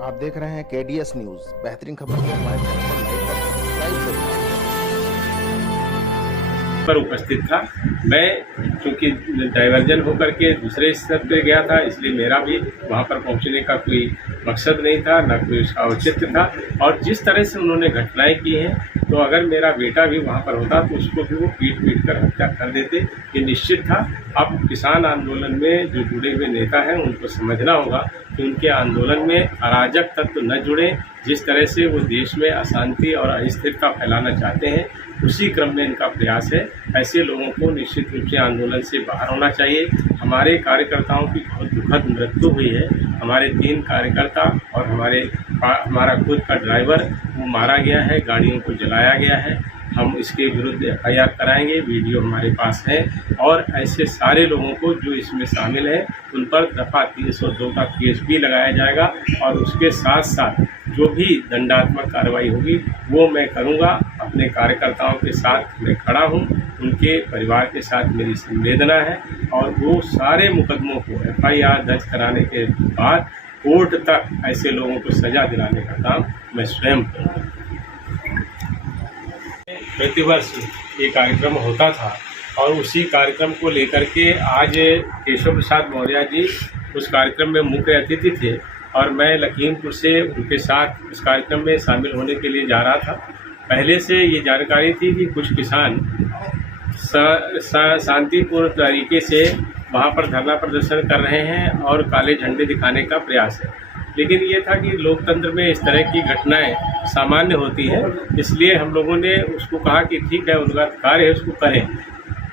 आप देख रहे हैं केडीएस न्यूज। बेहतरीन खबर के हमारे चैनल को लाइक और सब्सक्राइब करें। पर उपस्थित था। मैं क्योंकि डाइवर्जन होकर के दूसरे स्तर पे गया था, इसलिए मेरा भी वहाँ पर पहुँचने का कोई मकसद नहीं था, ना कोई उसका औचित्य था। और जिस तरह से उन्होंने घटनाएं की हैं, तो अगर मेरा बेटा भी वहाँ पर होता तो उसको भी वो पीट कर हत्या कर देते, ये निश्चित था। अब किसान आंदोलन में जो जुड़े हुए नेता हैं उनको समझना होगा कि उनके आंदोलन में अराजक तत्व न जुड़े। जिस तरह से वो देश में अशांति और अस्थिरता फैलाना चाहते हैं, उसी क्रम में इनका प्रयास है। ऐसे लोगों को निश्चित रूप से आंदोलन से बाहर होना चाहिए। हमारे कार्यकर्ताओं की बहुत दुखद मृत्यु हुई है। हमारे 3 कार्यकर्ता और हमारा खुद का ड्राइवर वो मारा गया है, गाड़ियों को जलाया गया है। हम इसके विरुद्ध एफआईआर कराएंगे, वीडियो हमारे पास है। और ऐसे सारे लोगों को जो इसमें शामिल हैं उन पर दफ़ा 302 का केस भी लगाया जाएगा। और उसके साथ साथ जो भी दंडात्मक कार्रवाई होगी वो मैं करूंगा। अपने कार्यकर्ताओं के साथ मैं खड़ा हूं, उनके परिवार के साथ मेरी संवेदना है। और वो सारे मुकदमों को एफआईआर दर्ज कराने के बाद कोर्ट तक ऐसे लोगों को सजा दिलाने का काम मैं स्वयं करूँगा। प्रतिवर्ष ये कार्यक्रम होता था और उसी कार्यक्रम को लेकर के आज केशव प्रसाद मौर्य जी उस कार्यक्रम में मुख्य अतिथि थे और मैं लखीमपुर से उनके साथ उस कार्यक्रम में शामिल होने के लिए जा रहा था। पहले से ये जानकारी थी कि कुछ किसान शांतिपूर्ण तरीके से वहाँ पर धरना प्रदर्शन कर रहे हैं और काले झंडे दिखाने का प्रयास है। लेकिन ये था कि लोकतंत्र में इस तरह की घटनाएं सामान्य होती हैं, इसलिए हम लोगों ने उसको कहा कि ठीक है, उनका कार्य है, उसको करें।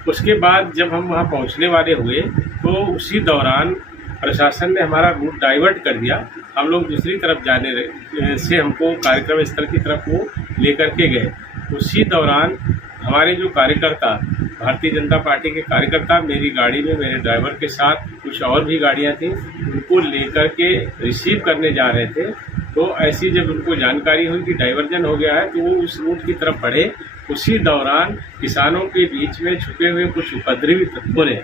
उसके बाद जब हम वहाँ पहुँचने वाले हुए तो उसी दौरान प्रशासन ने हमारा रूट डाइवर्ट कर दिया। हम लोग दूसरी तरफ जाने से हमको कार्यक्रम स्थल की तरफ वो लेकर के गए। उसी दौरान हमारे जो कार्यकर्ता, भारतीय जनता पार्टी के कार्यकर्ता, मेरी गाड़ी में मेरे ड्राइवर के साथ कुछ और भी गाड़ियां थीं, उनको लेकर के रिसीव करने जा रहे थे। तो ऐसी जब उनको जानकारी हुई कि डाइवर्जन हो गया है तो वो उस रूट की तरफ बढ़े। उसी दौरान किसानों के बीच में छुपे हुए कुछ उपद्रवी तत्वों ने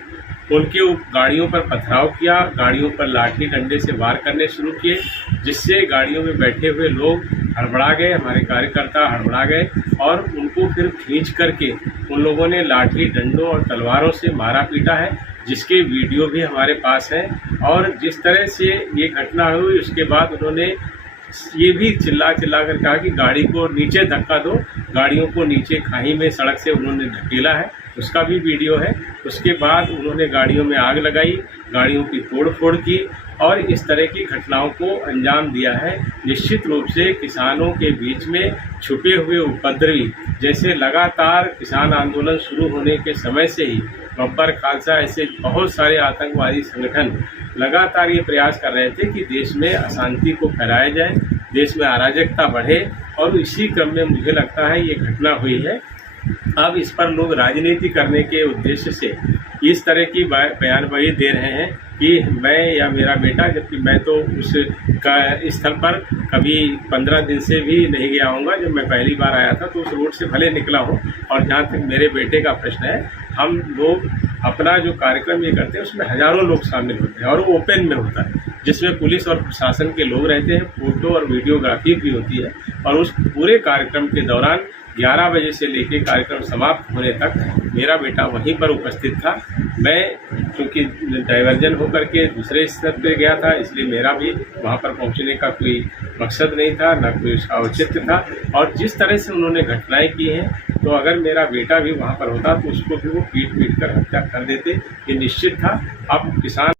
उनके गाड़ियों पर पथराव किया, गाड़ियों पर लाठी डंडे से वार करने शुरू किए, जिससे गाड़ियों में बैठे हुए लोग हड़बड़ा गए, हमारे कार्यकर्ता हड़बड़ा गए और उनको फिर खींच करके उन लोगों ने लाठी डंडों और तलवारों से मारा पीटा है, जिसके वीडियो भी हमारे पास है। और जिस तरह से ये घटना हुई उसके बाद उन्होंने ये भी चिल्ला कर कहा कि गाड़ी को नीचे धक्का दो। गाड़ियों को नीचे खाई में सड़क से उन्होंने धकेला है, उसका भी वीडियो है। उसके बाद उन्होंने गाड़ियों में आग लगाई, गाड़ियों की तोड़ फोड़ की और इस तरह की घटनाओं को अंजाम दिया है। निश्चित रूप से किसानों के बीच में छुपे हुए उपद्रवी, जैसे लगातार किसान आंदोलन शुरू होने के समय से ही बब्बर खालसा ऐसे बहुत सारे आतंकवादी संगठन लगातार ये प्रयास कर रहे थे कि देश में अशांति को फैलाया जाए, देश में अराजकता बढ़े। और इसी क्रम में मुझे लगता है ये घटना हुई है। अब इस पर लोग राजनीति करने के उद्देश्य से इस तरह की बयानबाजी दे रहे हैं कि मैं या मेरा बेटा, जबकि मैं तो उस स्थल पर कभी 15 दिन से भी नहीं गया हूँगा। जब मैं पहली बार आया था तो उस रोड से भले निकला हूँ। और जहाँ तक मेरे बेटे का प्रश्न है, हम लोग अपना जो कार्यक्रम ये करते हैं उसमें हज़ारों लोग शामिल होते हैं और वो ओपन में होता है, जिसमें पुलिस और प्रशासन के लोग रहते हैं, फोटो और वीडियोग्राफी भी होती है। और उस पूरे कार्यक्रम के दौरान 11 बजे से लेके कार्यक्रम समाप्त होने तक मेरा बेटा वहीं पर उपस्थित था। मैं क्योंकि डाइवर्जन होकर के दूसरे स्तर पे गया था, इसलिए मेरा भी वहाँ पर पहुँचने का कोई मकसद नहीं था, ना कोई उसका औचित्य था। और जिस तरह से उन्होंने घटनाएं की हैं, तो अगर मेरा बेटा भी वहाँ पर होता तो उसको भी वो पीट कर हत्या कर देते, ये निश्चित था। अब किसान